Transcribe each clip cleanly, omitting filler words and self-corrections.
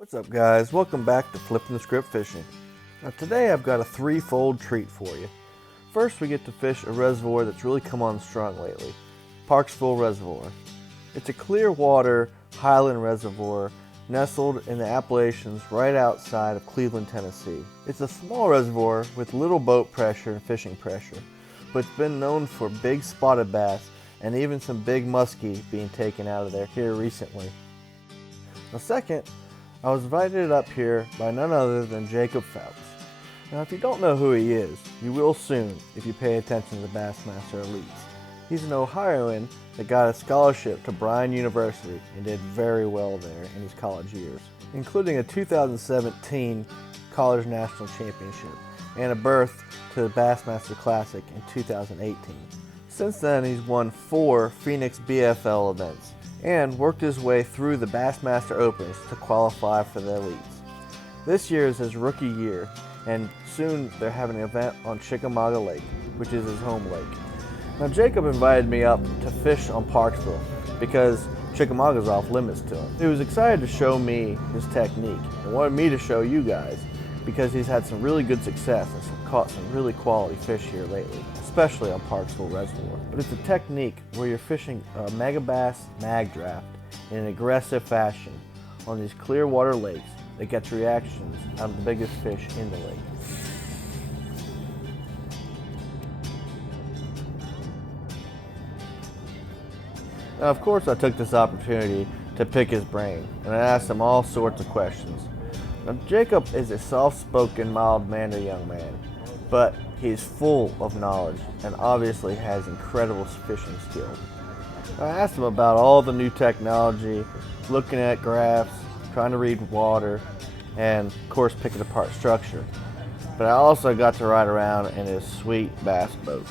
What's up, guys? Welcome back to Flipping the Script Fishing. Now today I've got a threefold treat for you. First, we get to fish a reservoir that's really come on strong lately, Parksville Reservoir. It's a clear water highland reservoir nestled in the Appalachians right outside of Cleveland, Tennessee. It's a small reservoir with little boat pressure and fishing pressure, but it's been known for big spotted bass and even some big muskie being taken out of there here recently. Now second, I was invited up here by none other than Jacob Foutz. Now if you don't know who he is, you will soon if you pay attention to the Bassmaster Elites. He's an Ohioan that got a scholarship to Bryan University and did very well there in his college years, including a 2017 College National Championship and a berth to the Bassmaster Classic in 2018. Since then, he's won 4 Phoenix BFL events and worked his way through the Bassmaster Opens to qualify for the Elites. This year is his rookie year, and soon they're having an event on Chickamauga Lake, which is his home lake. Now Jacob invited me up to fish on Parksville because Chickamauga's off limits to him. He was excited to show me his technique and wanted me to show you guys because he's had some really good success and caught some really quality fish here lately, especially on Parksville Reservoir. But it's a technique where you're fishing a Megabass Magdraft in an aggressive fashion on these clear water lakes that gets reactions out of the biggest fish in the lake. Now, of course, I took this opportunity to pick his brain, and I asked him all sorts of questions. Now, Jacob is a soft-spoken, mild-mannered young man, but he's full of knowledge and obviously has incredible fishing skills. I asked him about all the new technology, looking at graphs, trying to read water, and of course picking apart structure. But I also got to ride around in his sweet bass boat.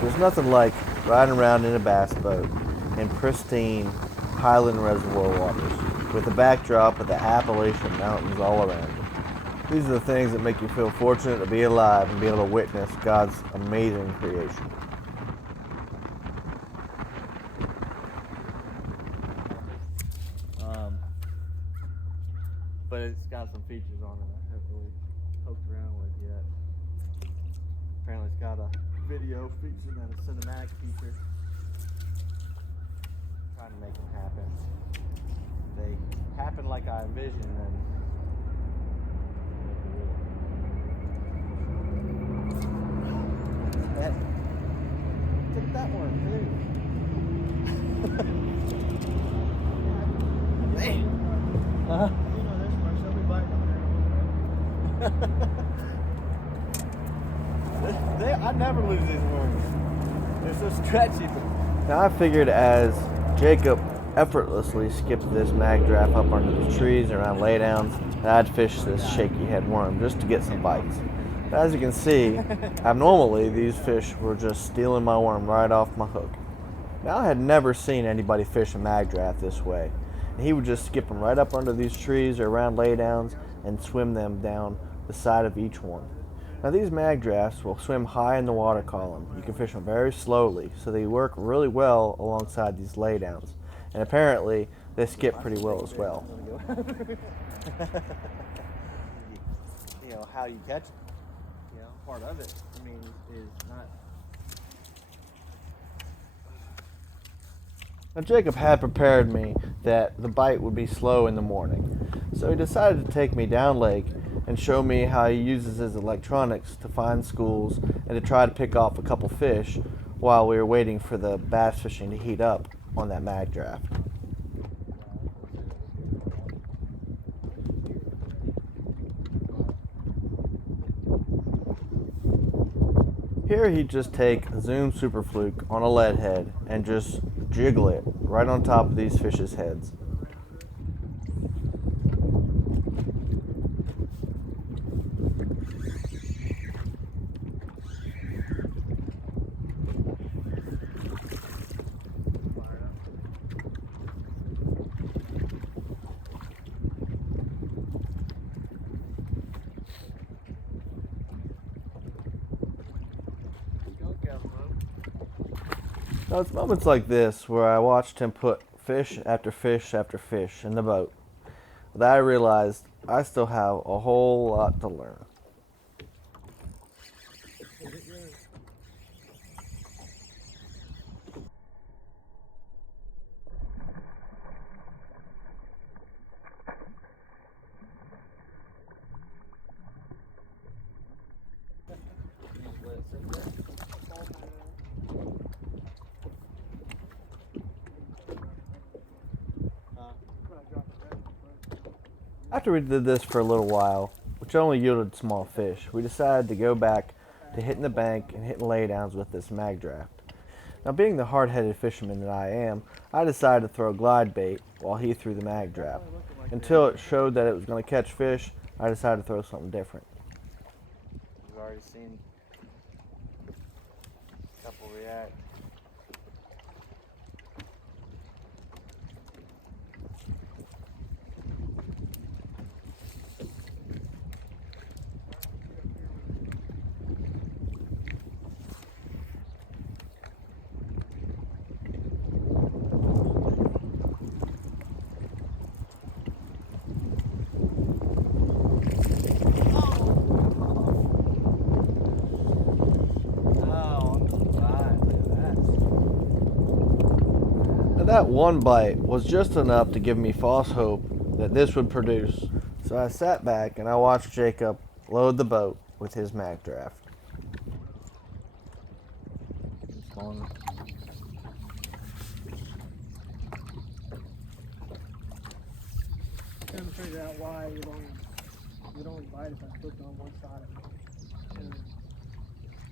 There's nothing like riding around in a bass boat in pristine highland reservoir waters with the backdrop of the Appalachian Mountains all around you. These are the things that make you feel fortunate to be alive and be able to witness God's amazing creation. But it's got some features on it I haven't really poked around with yet. Apparently it's got a video feature and a cinematic feature. Trying to make them happen. They happen like I envisioned them. Take that one, too. Man. You know this much, they'll be biting over there. I never lose these worms. They're so stretchy. Now I figured as Jacob effortlessly skipped this Magdraft up under the trees around laydowns, that I'd fish this shaky head worm just to get some bites. But as you can see, abnormally these fish were just stealing my worm right off my hook. Now I had never seen anybody fish a Magdraft this way. And he would just skip them right up under these trees or around laydowns and swim them down the side of each one. Now these Magdrafts will swim high in the water column. You can fish them very slowly, so they work really well alongside these laydowns. And apparently, they skip pretty well as well. You know, how you catch it, you know, part of it, I mean, is not... Now Jacob had prepared me that the bite would be slow in the morning. So he decided to take me down lake and show me how he uses his electronics to find schools and to try to pick off a couple fish while we were waiting for the bass fishing to heat up on that Magdraft. Here he'd just take a Zoom Super Fluke on a lead head and just jiggle it right on top of these fish's heads. Now it's moments like this where I watched him put fish after fish after fish in the boat that I realized I still have a whole lot to learn. After we did this for a little while, which only yielded small fish, we decided to go back to hitting the bank and hitting laydowns with this Magdraft. Now, being the hard-headed fisherman that I am, I decided to throw glide bait while he threw the Magdraft. Until it showed that it was going to catch fish, I decided to throw something different. We've already seen a couple react. That one bite was just enough to give me false hope that this would produce. So I sat back and I watched Jacob load the boat with his Magdraft. Long. Trying to figure out why you'd only bite if I hooked on one side of it. And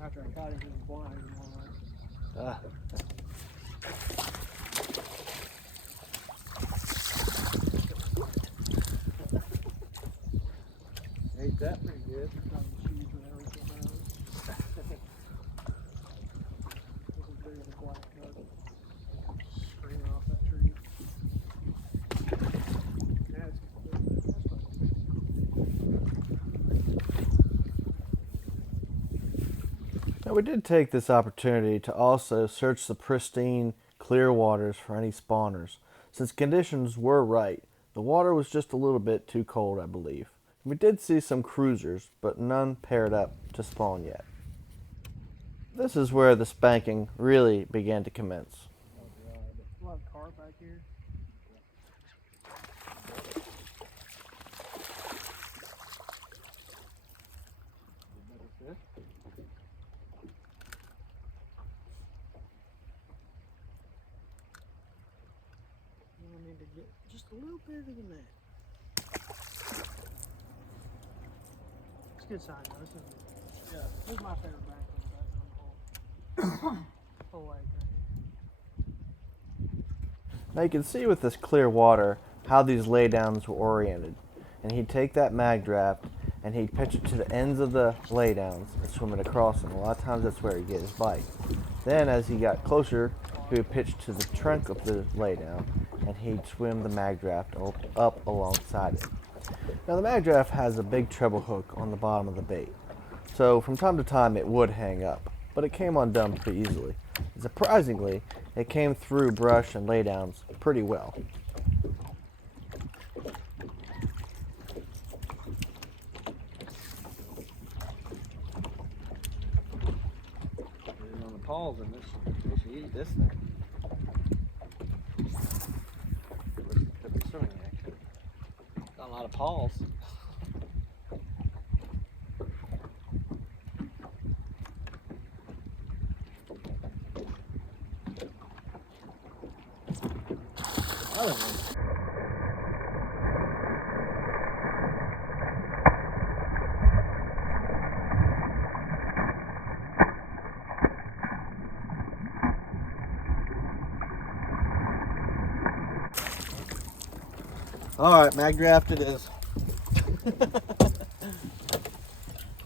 after I caught it, he was blind. You know, like, Ate that pretty good. got the cheese and everything. This is bigger than black nut. Screaming off that tree. Yeah, it's Now we did take this opportunity to also search the pristine, clear waters for any spawners. Since conditions were right, the water was just a little bit too cold, I believe. We did see some cruisers, but none paired up to spawn yet. This is where the spanking really began to commence. a lot of carp back here. I need to get just a little bigger than that. It's a good sign though. This is my favorite bank on the whole lake right here. Now you can see with this clear water how these laydowns were oriented. And he'd take that Magdraft and he'd pitch it to the ends of the laydowns and swim it across them. A lot of times that's where he'd get his bite. Then as he got closer, he would pitch to the trunk of the laydown and he'd swim the Magdraft up alongside it. Now the Magdraft has a big treble hook on the bottom of the bait. So from time to time it would hang up, but it came undone pretty easily. And surprisingly, it came through brush and laydowns pretty well. On the paws and they should eat this thing. Could be swimming action. Got a lot of paws. Another one. All right, Magdraft it is.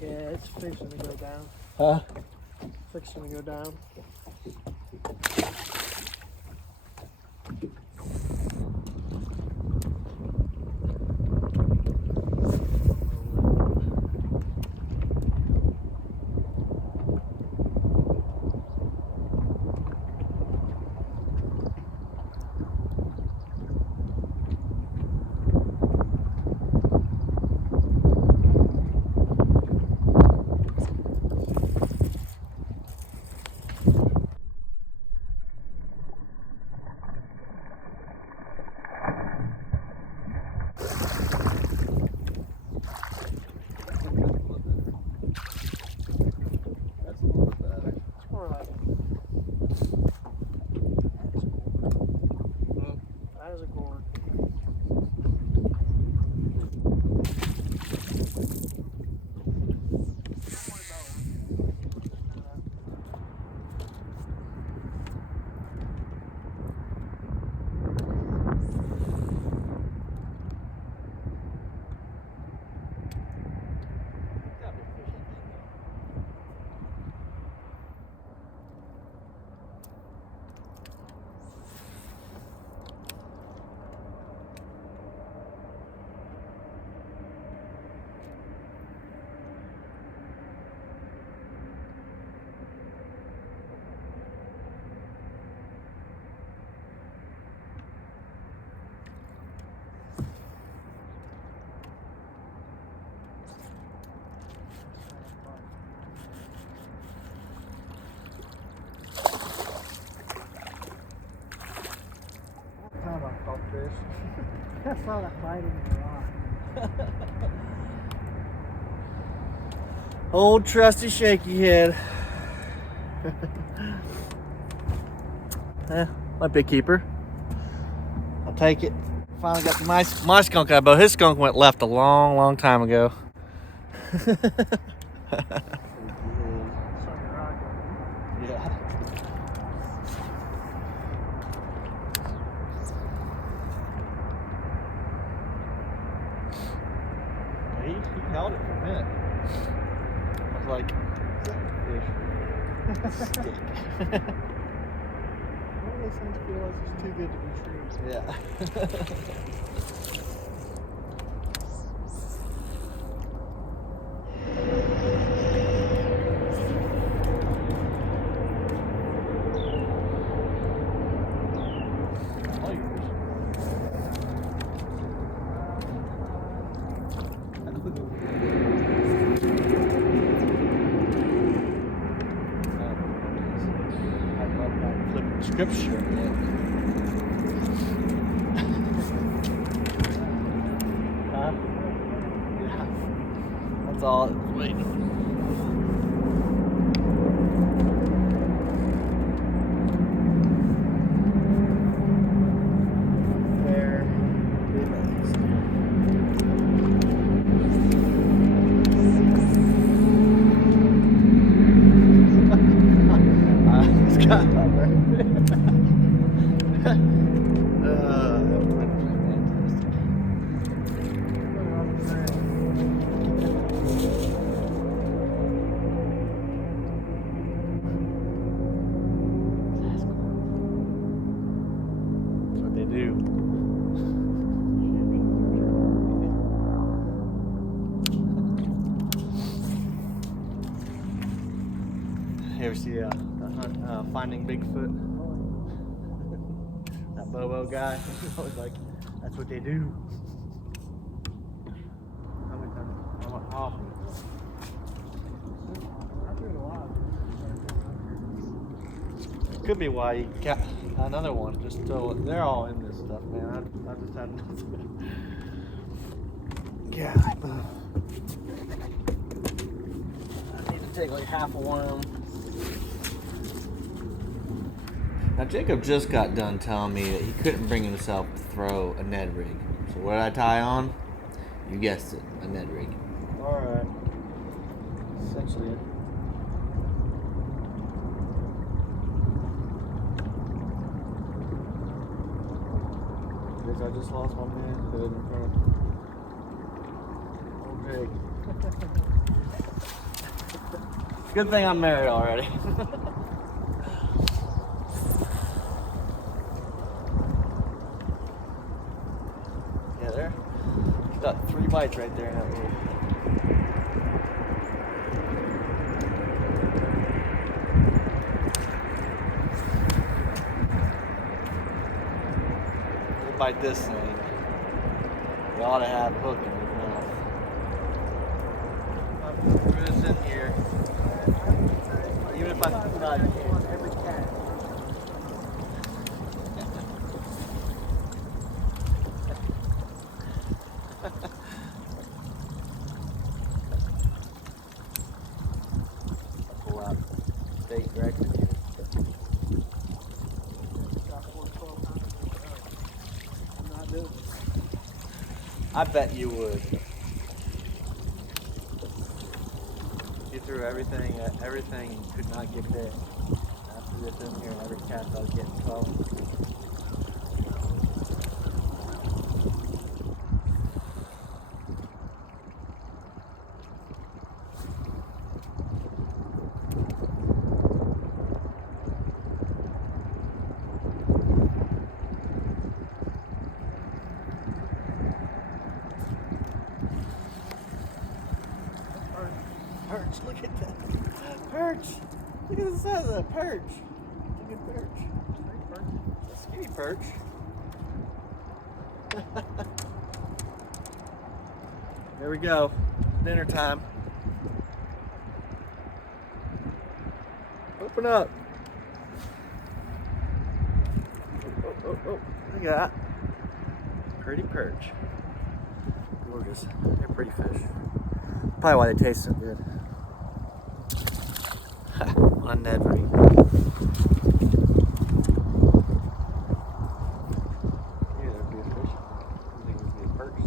Yeah, it's fixing to go down. Huh? Fixing to go down. saw that biting in the rock. Old trusty shaky head. Might be a keeper. I'll take it. Finally got my skunk out of boat. His skunk went left a long time ago. Yeah. He held it for a minute. I was like, stick. One of those things feel like it's too good to be true. Yeah. Scripture. Huh? Yeah. That's all it's waiting on. There it is. It's got You ever see Finding Bigfoot? That Bobo guy? I was like, that's what they do. How many times? How often? Could be why you got another one. Just so they're all in this stuff, man. I just had nothing. Yeah. I need to take like half a worm. Now Jacob just got done telling me that he couldn't bring himself to throw a Ned rig. So what did I tie on? You guessed it, a Ned rig. Alright. Essentially it. Guess I just lost my manhood in front of old Jake. Good thing I'm married already. Got 3 bites right there in that little. We'll bite this thing. You ought to have a hook in your mouth. I'll throw this in here. Even if I not every cat. Pull out steak record here. I'm not doing it. I bet you would. You threw everything, everything could not get bit. After this in here, every cat I was getting 12. Perch, look at that. Perch. Look at the size of that perch. Look at perch. A skinny perch. There we go. Dinner time. Open up. Oh. Look at that. Pretty perch. Gorgeous. They're pretty fish. Probably why they taste so good. On Ned ring. Yeah, there'd be a fish. I think it'd be a perch.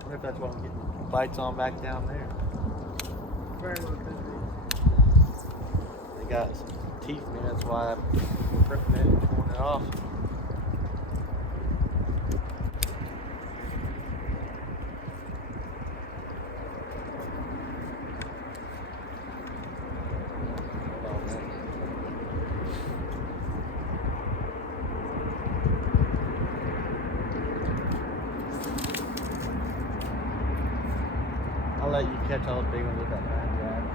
I wonder if that's why I'm getting bites on back down there. Very little busy. They got some teeth, man. That's why I'm ripping it and pulling it off. I'll let you catch all the big ones with that Magdraft.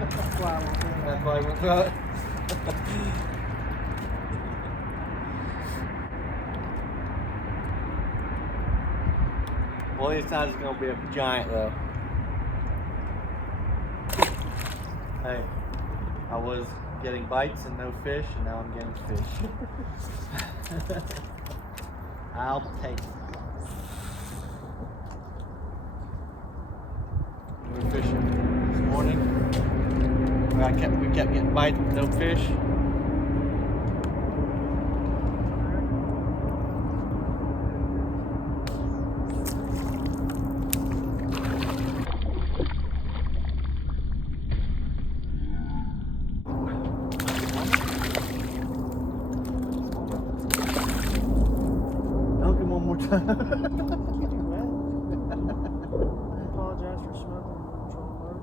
That's why I won't do That's why I went through it. Well, this time it's gonna be a giant though. Hey, I was getting bites and no fish, and now I'm getting fish. I'll take it. We were fishing this morning. We kept getting bites with no fish. Dunk him one more time. Get you wet. I apologize for smoking the control boat.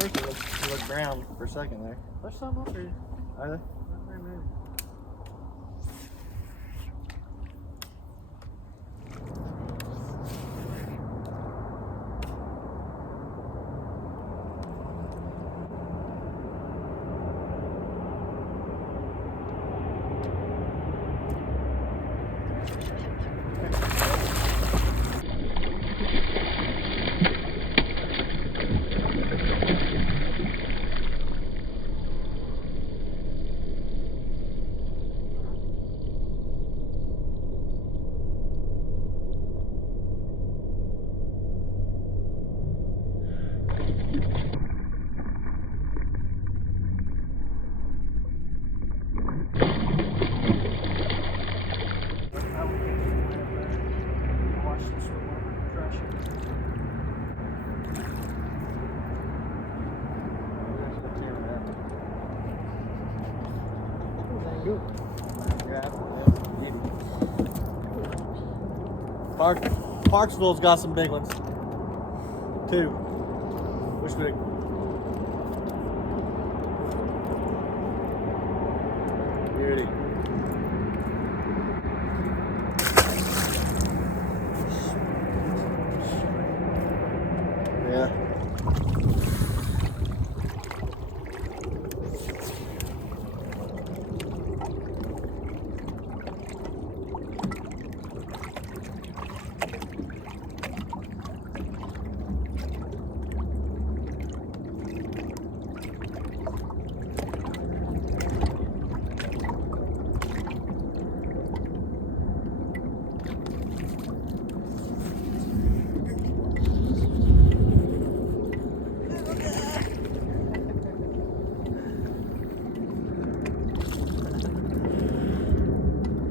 First it looked brown for a second there. There's some up here. Are they? Not very many. Parksville's got some big ones too. Which big? Beauty. Yeah.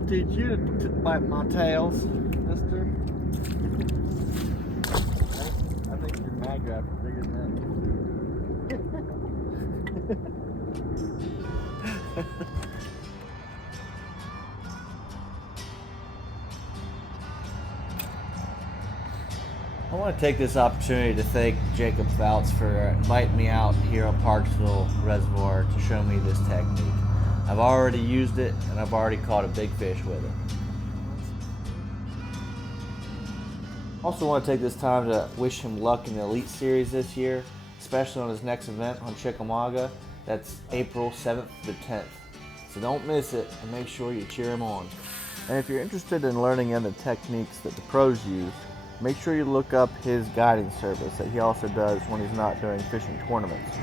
Teach you to bite my tails, mister. I think your Magdraft is bigger than that. I want to take this opportunity to thank Jacob Foutz for inviting me out here on Parksville Reservoir to show me this technique. I've already used it and I've already caught a big fish with it. Also want to take this time to wish him luck in the Elite Series this year, especially on his next event on Chickamauga. That's April 7th to 10th. So don't miss it and make sure you cheer him on. And if you're interested in learning other techniques that the pros use, make sure you look up his guiding service that he also does when he's not doing fishing tournaments.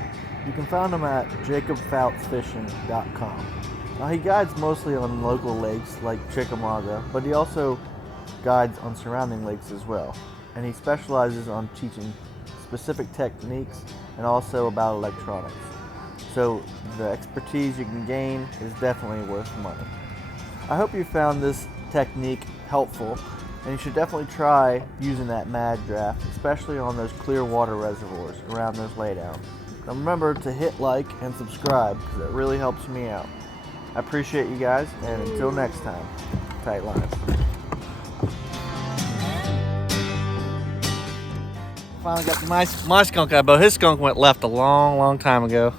You can find him at jacobfoutzfishing.com. Now he guides mostly on local lakes like Chickamauga, but he also guides on surrounding lakes as well. And he specializes on teaching specific techniques and also about electronics. So the expertise you can gain is definitely worth money. I hope you found this technique helpful, and you should definitely try using that Magdraft, especially on those clear water reservoirs around those laydowns. Now remember to hit like and subscribe because it really helps me out. I appreciate you guys, and until next time, tight lines. Finally got my skunk out, but his skunk went left a long time ago.